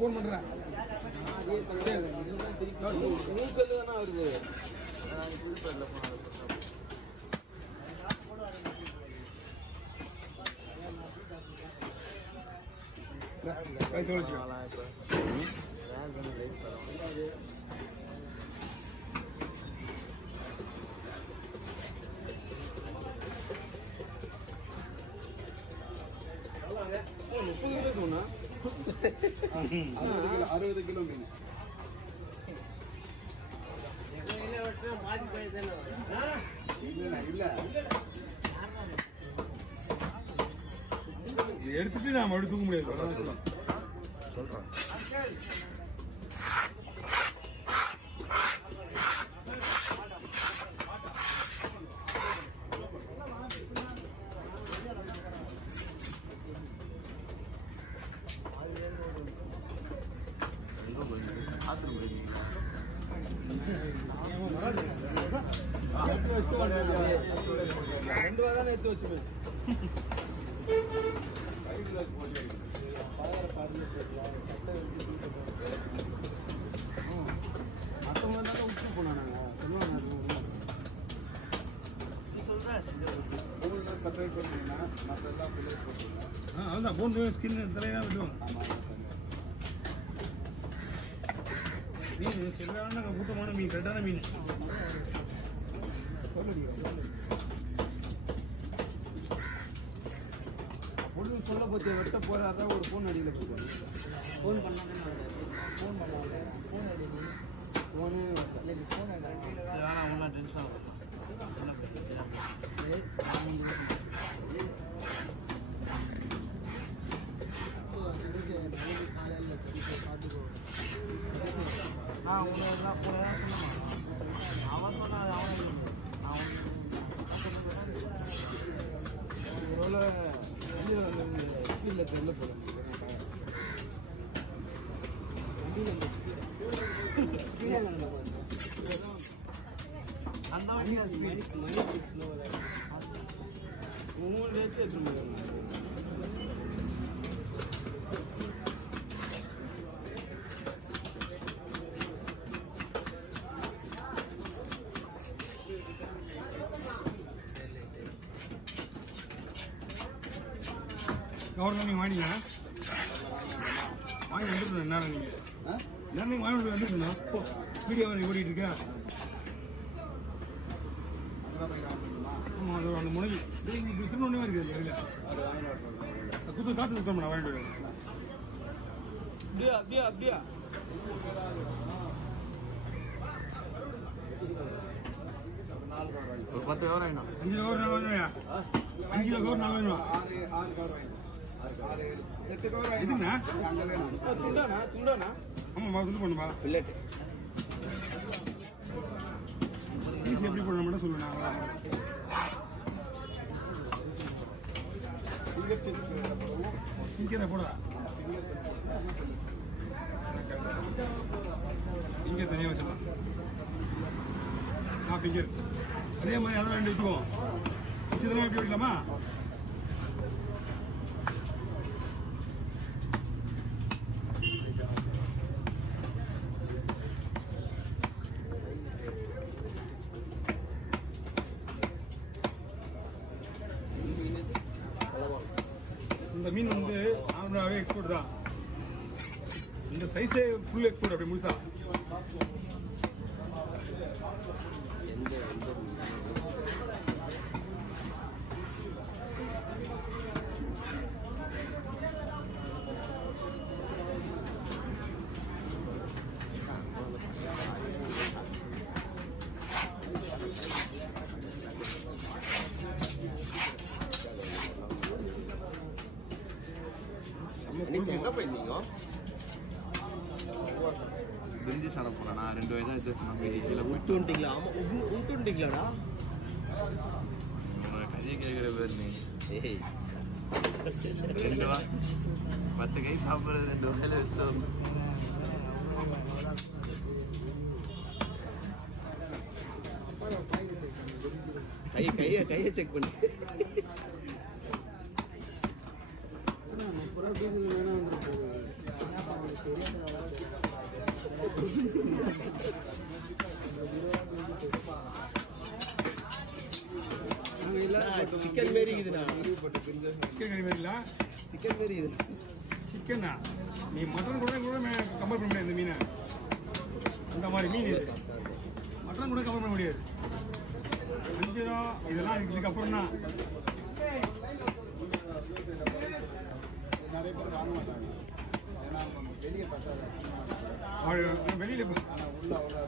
Phone பண்றேன் ₹60 kilo மீன் எடுத்துட்டு நாம அப்படி தூக்க முடியாது. சொல்றேன் எடுத்து வச்சு மற்றவங்க உப்பு போனாங்க செப்பரேட் பண்ணிங்கன்னா மற்றெல்லாம் போட்டுருங்க. அதுதான் போன் ஸ்கின் தலையாக விடுவாங்க. மீன் சரியான கூட்டமான மீன், கரெக்டான மீன். பொண்ணு சொல்ல பற்றி வெட்ட போறாரு ஒரு ஃபோன் அடியில் போடுவாங்க. ஃபோன் பண்ணாங்க ஃபோன் பண்ணாங்க ஃபோன் அடி ஃபோனு ஃபோன் ஒன்றா டென்ஷன் ஆகும். அவன் சொன்ன வெளில தெரியல போல அந்த கவர்மெண்ட் நீங்கள் வாங்கிங்க வாங்கி வந்துருக்கணும். என்ன நீங்கள் என்ன வாங்கி வந்துருக்கணும். வீடியோ நீங்கள் ஓடிட்டு இருக்கேன். ஆமாம், அது அந்த முனைக்கு திருநொன்னே இருக்குது. குத்து காற்று கொடுத்தோம் நான் வாங்கிட்டு வரேன். அப்படியா அப்படியா அப்படியா ஒரு 10 கவர் வேணும். 5 கவர் 4 வேணுயா. 5 கவர் 4 வேணும். 6 கவர் வேணும். 8 கவர் எதுங்கண்ணா? அங்கே வேணும். துண்டானா துண்டானா? ஆமாம்மா, துண்டு பண்ணுப்பா. பில்லட் பீஸ் எப்படி போடணும் மட்டும் சொல்லுண்ணா. இங்கே போடா. இங்கே தனியாக வச்சிடலாம். ஃபிங்கர் அதே மாதிரி அதெல்லாம் 2 வச்சுக்குவோம். வச்சுதான் எப்படி வைக்கலாமா? இந்த மீன் வந்து நார்மலாகவே எக்ஸ்போர்ட் தான். இந்த சைஸே ஃபுல் எக்ஸ்போர்ட் அப்படி முழுசா. எங்க போயிருந்தீங்க? பிரிஞ்சு சாணம் போனா 2 வயதா எடுத்து வச்சு விட்டு வந்துட்டீங்களா? ஆமா விட்டு வந்துட்டீங்களாடா? கதையை கேட்குற பேர் நீ. ஏய் 10 கை சாப்பிட்றது 2 வாயில வச்சுட்டு கையை செக் பண்ணி முப்பது ரூபா பீஸில் வேணா வந்துட்டு சிக்கன் மாரி இருக்குதுண்ணா. சிக்கன் கறி மாதிரி இல்லை, சிக்கன் மாரி இது. சிக்கனா நீ மட்டன் கூட கம்பேர் பண்ண முடியாது. இந்த மீனை இந்த மாதிரி மீன் இது மட்டன் கூட கம்பேர் பண்ண முடியாது. 5 ரூபா இதெல்லாம் இதுக்கப்புறம் தான். நிறைய பேர் வாங்க மாட்டாங்க. ஏன்னா வெளியே பத்தாது. வெளியில் உள்ள அவ்வளோ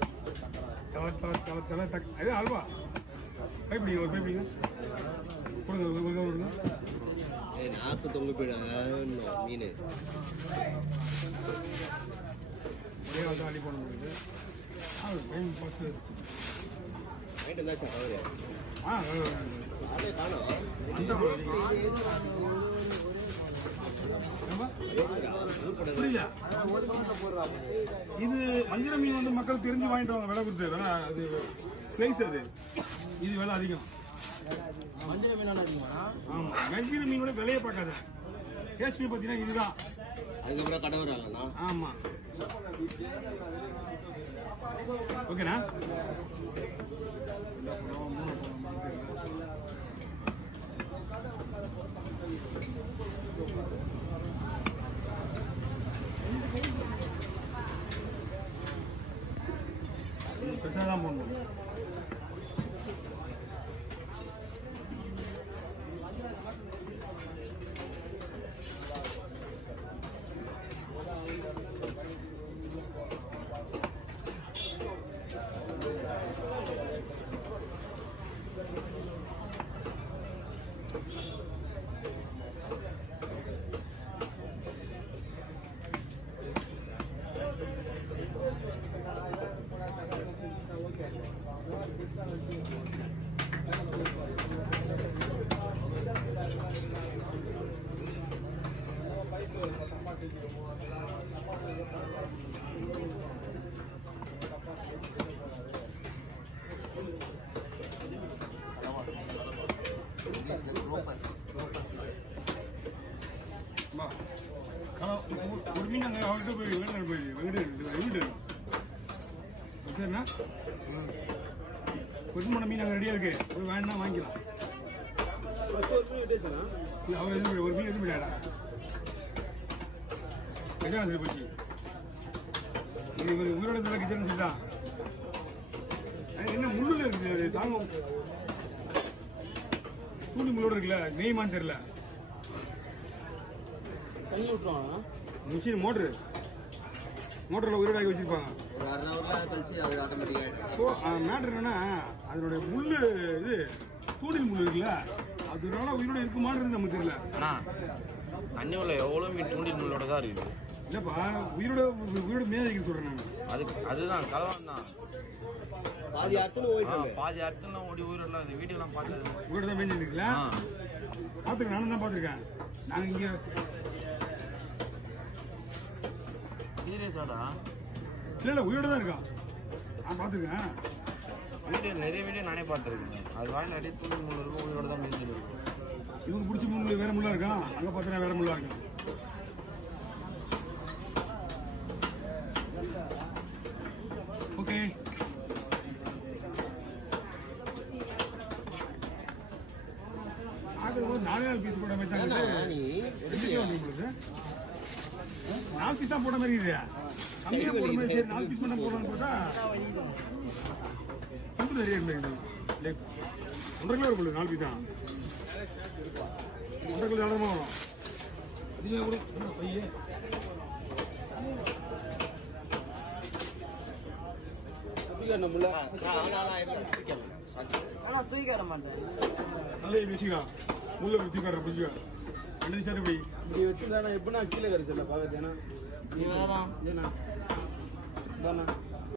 இது அல்வா பைப்பிடிங்க, ஒரு பைப்பிடிங்க கொடுங்க கொடுங்க. நாக்கு தொங்க போயிடாங்க மீன். ஒரே ஆள் தான் அடி போட முடியுது. மெயின் பஸ்ஸு நைட்டு என்னாச்சும் கவலை ஆளே காணும். அந்த புரியல. இது வஞ்சிர மீன் வந்து மக்கள் தெரிஞ்சு வாங்கிட்டு வாங்க, விலை கொடுத்து வேணா. அது ஸ்லைஸ், அது இது விலை அதிகம். மஞ்சள் மீனான அதிகமா? ஆமாம், வஞ்சிர மீனோட விலையை பார்க்காது. டேஸ்ட் பார்த்தீங்கன்னா இதுதான். அதுக்கப்புறம் கடை வராங்கண்ணா. ஆமாம், ஓகேண்ணா. பெருசாக தான் போடணும். ஒரு மீன் அங்கே அவர்கிட்ட போய் வீடு சரிண்ணா. கொண்டு மீன் அங்கே ரெடியாக இருக்கு, ஒரு வேணும்னா வாங்கிக்கலாம். இல்லை அவர் எதுவும் ஒரு மீன் எதுவும் போயிடாடா கஜானா சொல்லி போச்சு. இது ஒரு உயிரோட தலை கிச்சன் சொல்லிட்டான். என்ன முள்ளில் இருக்குது தாங்க, தூண்டி முள்ளோட இருக்குல்ல, நெய்மான்னு தெரியல. தண்ணி விட்டுருவாங்க மிஷின் மோட்டரில் உயிரோடாக்கி வச்சுருப்பாங்க. ஒரு 1/2 hour கழிச்சு அது ஆட்டோமேட்டிக்காக. ஸோ மேட்ரு என்னன்னா, அதனுடைய முள் இது தூண்டில் முள் இருக்குல்ல, அதனால உயிரோட இருக்குமான்னு நமக்கு தெரியல. தண்ணி உள்ள எவ்வளோ மீன் தூண்டில் முள்ளோட தான் இருக்குது. இல்லைப்பா, உயிரோட மேதைக்கு சொல்கிறேன் நான். அதுதான் கலவரம் தான். பாதி அர்த்தம் போயிட்டு பாதி அர்த்தம் ஓடி உயிரோட இந்த வீடியோலாம் பார்த்தது உயிரோட தான் மேய்ஞ்சி இருக்குல்ல. பார்த்துருக்கேன், நானும் தான் பார்த்துருக்கேன். நாங்கள் இங்கே சீரியஸாடா இல்லை உயிரோட தான் இருக்கான், நான் பார்த்துருக்கேன். நிறைய வீடியோ நானே பார்த்துருக்கேன். அது வாயில் நிறைய தூண்டில் முள் இருக்கும், உயிரோட தான் மீன் இருக்கும். இவங்க பிடிச்ச முள் வேற முள்ளா இருக்கான், அங்கே பார்த்தா வேற முள்ளா இருக்கும். ஓகே, ஆகுது 4 பீஸ் போட மாதிரி தான். 4 பீஸ் தான் போட மாதிரி இருக்குது. கம்மியாக போட மாதிரி. சரி 4 பீஸ் மட்டும் போடலான்னு பார்த்தா ரொம்ப நிறைய இருக்குது. 1.5 கிலோ இருக்கும் 4 பீஸ் தான். 1.5 கிலோ அளவுமா வரும். இதுவே கூட பையே தூக்கிற மாட்டேன். நல்ல வச்சுக்கா, முள்ள தூக்கார பிடிச்சிக்கா. 2 சார் போய் இப்படி வச்சுருந்தா எப்படின்னா கீழே கரைச்சல பார்க்கறது. ஏன்னா நீ வேணாம் ஏன்னா